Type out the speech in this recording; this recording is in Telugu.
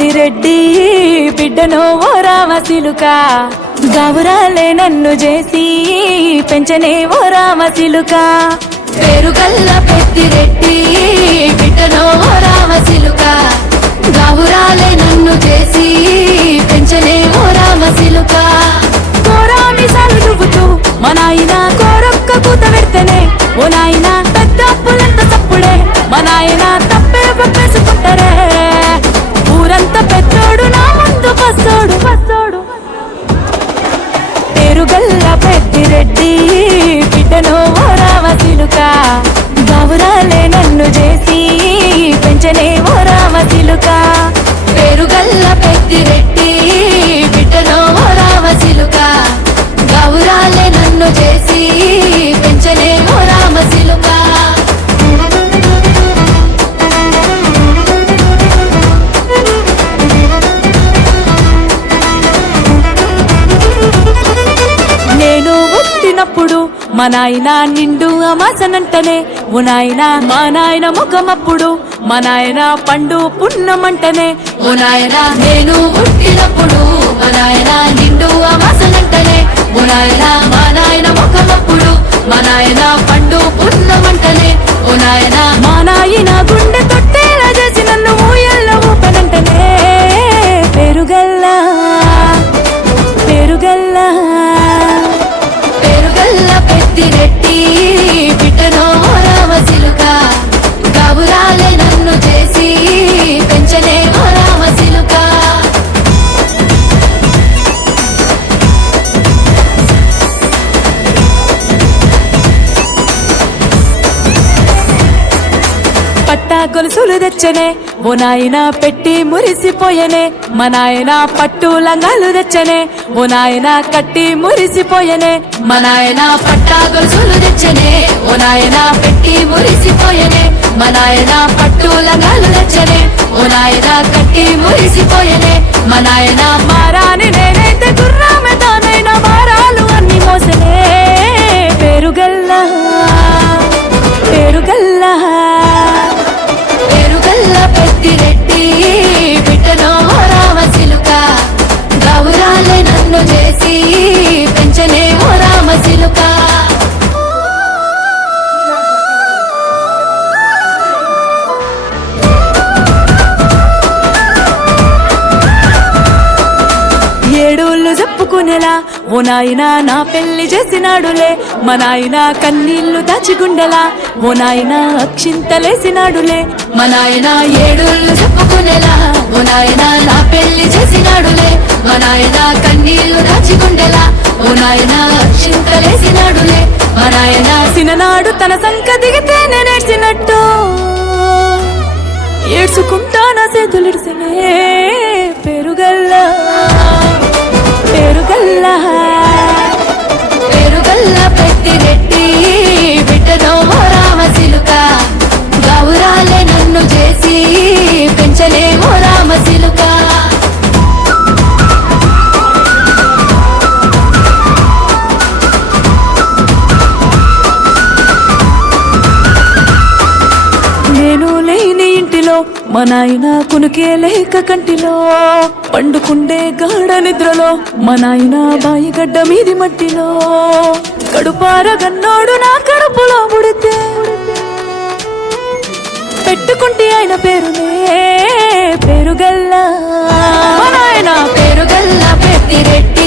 పెద్దిరెడ్డి బిడ్డనో ఓ రామసిలుక గౌరాలే నన్ను చేసి పెంచనే ఓ రామసిలుక పేరుగల్ల పెద్దిరెడ్డి బిడ్డనో ఓ రామసిలుక గౌరాలే నన్ను చేసి పెంచనే ఓ రామసిలుక కోరామి సాలు దువ్వుతూ మా నాయన కోరొక్క కూత పెడితేనే ఓ నాయన పెద్ద అప్పులంత తప్పుడే మా నాయన తప్పే ఒప్పేసుకుంటారే ఊరంతా పెద్దోడు నా ముందు పచ్చోడు పచ్చోడు పేరుగల్ల పెద్దిరెడ్డి బిడ్డనో ఓ రామసిలుక గౌరాలే నన్ను చేసి పెంచనే ఓ రామసిలుక పేరుగల్ల పెద్దిరెడ్డి బిడ్డనో ఓ రామసిలుక గౌరాలే నన్ను చేసి పెంచనే ఓ రామసిలుక నేను పుట్టినప్పుడు మా నాయన నిండు అమాసనంటనే ఓ నాయన మా నాయన ముఖమప్పుడు మా నాయన పండు పున్నమంటనే ఓ నాయన నేను పుట్టినప్పుడు మా నాయన నిండు అమాసనంటనే ఓ నాయన మా నాయన ముఖమప్పుడు మా నాయన పండు పున్నమంటనే ఓ నాయన మా నాయన గుండె తొట్టేలా చేసి నన్ను ఊయల్ల ఊపనంటనే పేరుగల్లా పేరుగల్లా పేరుగల్ల పెద్దిరెడ్డి బిడ్డనో ఓ రామసిలుక గౌరాలే నన్ను చేసి పెంచనే ఓ రామసిలుక పట్టా గొలుసులు తెచ్చనే ఓ నాయన పెట్టి మురిసిపోయనే మా నాయన పట్టు లంగాలు తెచ్చనే ఓ నాయన కట్టి మురిసిపోయనే మా నాయన పట్టా గొలుసులు తెచ్చనే ఓ నాయన పెట్టి మురిసిపోయనే మా నాయన పట్టు లంగాలు తెచ్చనే ఓ నాయన కట్టి మురిసిపోయనే మా నాయన మారాని నేనైతే గుర్రామె తానైనా మారాలు అన్ని మోసనే పేరుగల్లా పేరుగల్లా పేరుగల్ల పెద్దిరెడ్డి బిడ్డనో ఓ రామసిలుక గౌరాలే నన్ను చేసి పెంచనే ఓ రామసిలుక ఏడోళ్ళు చెప్పుకునేలా ఓ నాయన నా పెళ్లి చేసినాడులే మా నాయన కన్నీళ్లు దాచిగుండెలా ఓ నాయన అక్షింతలేసినాడులే మా నాయన ఏడోళ్ళు చెప్పుకునేలా ఓ నాయన నా పెళ్లి చేసినాడులే మా నాయన కన్నీళ్లు దాచిగుండెలా ఓ నాయన అక్షింతలేసినాడులే మా నాయన సిననాడు తన సంక దిగితే నేనేడ్చినట్టు ఏడ్చుకుంటా నా చేతులిడిసినే పేరుగల్లా పేరుగల్లా పేరుగల్ల పెద్దిరెడ్డి బిడ్డనో ఓ రామసిలుక గౌరాలే నన్ను చేసి పెంచనే ఓ రామసిలుక నేను లేని ఇంటిలో మా నాయన కునుకే లేక కంటిలో పండుకుండే గాఢ నిద్రలో మా నాయన బాయిగడ్డ మీది మట్టిలో కడుపార గన్నోడు నా కడుపులో ముడితే పెట్టుకుంటే ఆయన పేరునే పేరుగల్లా మా నాయన పేరుగల్ల పెద్దిరెడ్డి